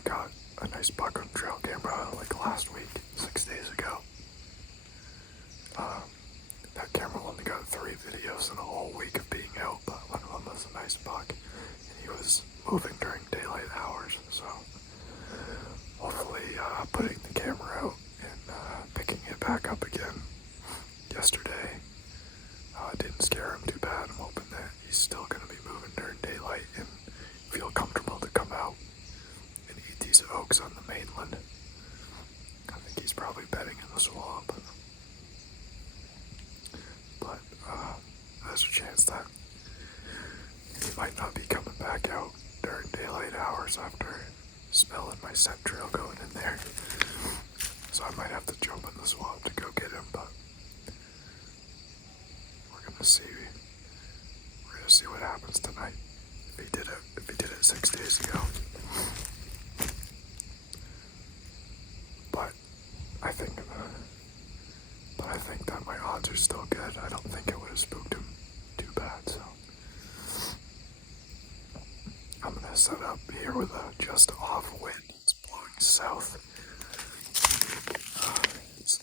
I got a nice buck on trail camera like last week, 6 days ago. That camera only got 3 videos in a whole week of being out, but one of them was a nice buck, and he was moving during daylight hours, so hopefully putting the camera out and picking it back up again yesterday didn't scare him too bad. I'm hoping that he's still going to be moving during daylight and feel comfortable to come out and eat these oaks on the mainland. I think he's probably bedding in the swamp. But there's a chance that he might not be coming back out during daylight hours after smelling my scent trail going in there. So I might have to jump in the swamp to go get him, but we're gonna see what happens tonight. If he did it 6 days ago. But I think that my odds are still good. I don't think it would have spooked him too bad, so I'm gonna set up here with a just off wind. It's blowing south. It's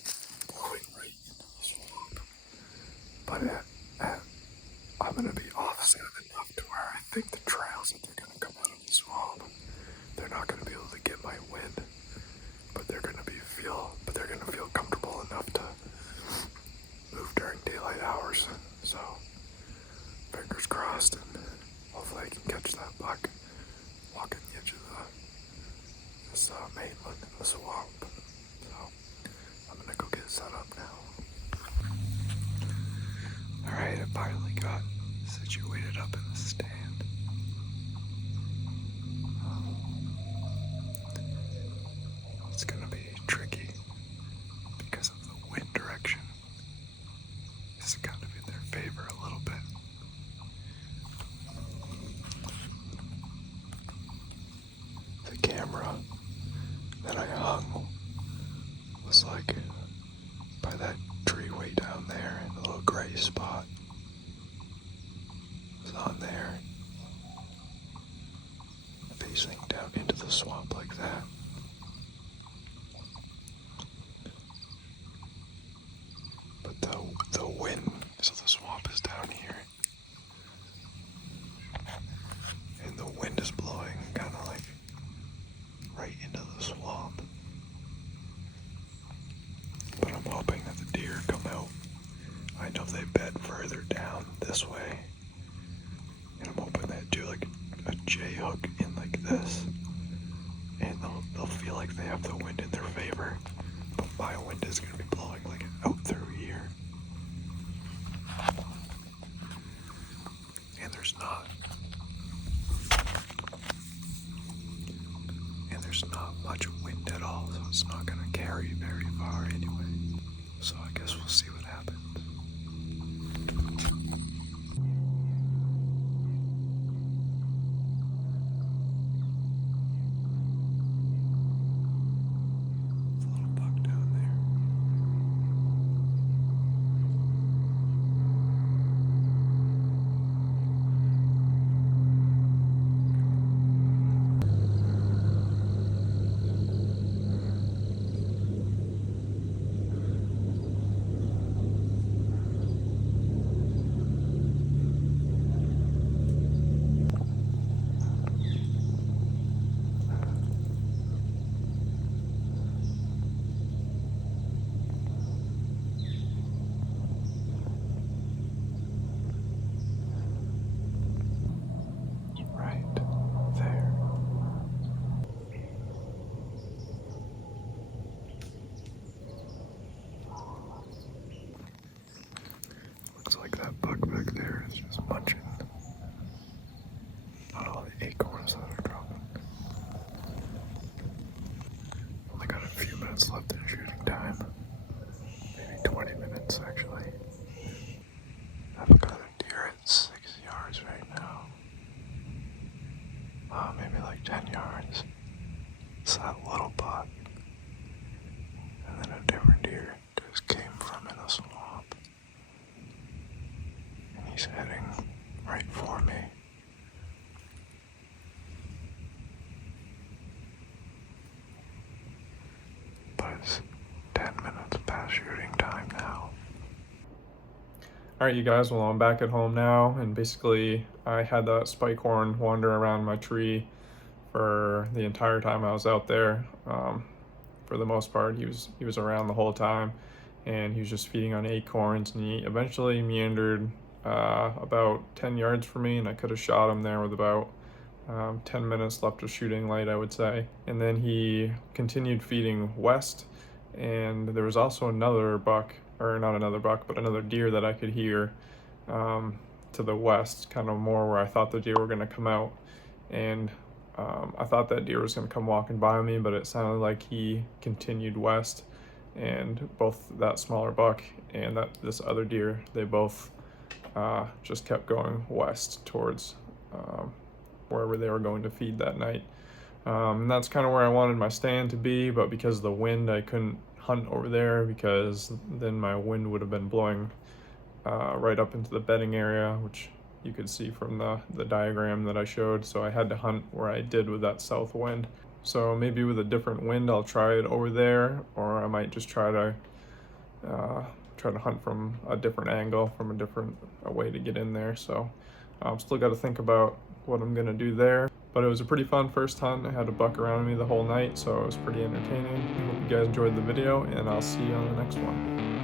blowing right into the swamp. But I'm gonna be offset enough to where I think the trails that they're gonna come out of the swamp, they're not gonna be able to get my wind. But they're gonna feel comfortable enough to move during daylight hours. So fingers crossed, and hopefully I can catch that buck walking the edge of this mainland in the swamp. So I'm gonna go get set up now. Alright, I finally got situated up in the stand. It's gonna be tricky because of the wind direction. It's kind of in their favor a little bit. The camera that I hung was like by that tree way down there, in the little gray spot. It was on there, facing down into the swamp like that. But the wind, so the swamp is down here, and the wind is blowing kind of like right into the swamp. But I'm hoping that the deer come out. I know they bed further down this way, and I'm hoping they do like a J-hook in like this, and they'll feel like they have the wind in their favor, but my wind is going to be blowing like out through here. And there's not much wind at all, so it's not going to carry very far anyway. So I guess we'll see what happens. There's a little buck down there. Looks like that buck back there is just munching on all the acorns that are dropping. Only got a few minutes left in shooting time. Maybe 20 minutes actually. I've got a deer at 6 yards right now. Maybe like 10 yards. It's that little buck. And then a different deer just came from in the swamp. And he's heading right for me. shooting time now. Alright, you guys, well, I'm back at home now, and basically I had that spike horn wander around my tree for the entire time I was out there. For the most part, he was around the whole time, and he was just feeding on acorns, and he eventually meandered about 10 yards from me, and I could have shot him there with about 10 minutes left of shooting light, I would say. And then he continued feeding west, and there was also another buck, or not another buck, but another deer that I could hear to the west, kind of more where I thought the deer were going to come out. And I thought that deer was going to come walking by me, but it sounded like he continued west, and both that smaller buck and this other deer, they both just kept going west towards wherever they were going to feed that night. And that's kind of where I wanted my stand to be, but because of the wind, I couldn't hunt over there, because then my wind would have been blowing right up into the bedding area, which you could see from the diagram that I showed. So I had to hunt where I did with that south wind. So maybe with a different wind, I'll try it over there, or I might just try to hunt from a different angle, from a way to get in there. So still got to think about what I'm gonna do there. But it was a pretty fun first hunt. I had a buck around me the whole night, so it was pretty entertaining. I hope you guys enjoyed the video, and I'll see you on the next one.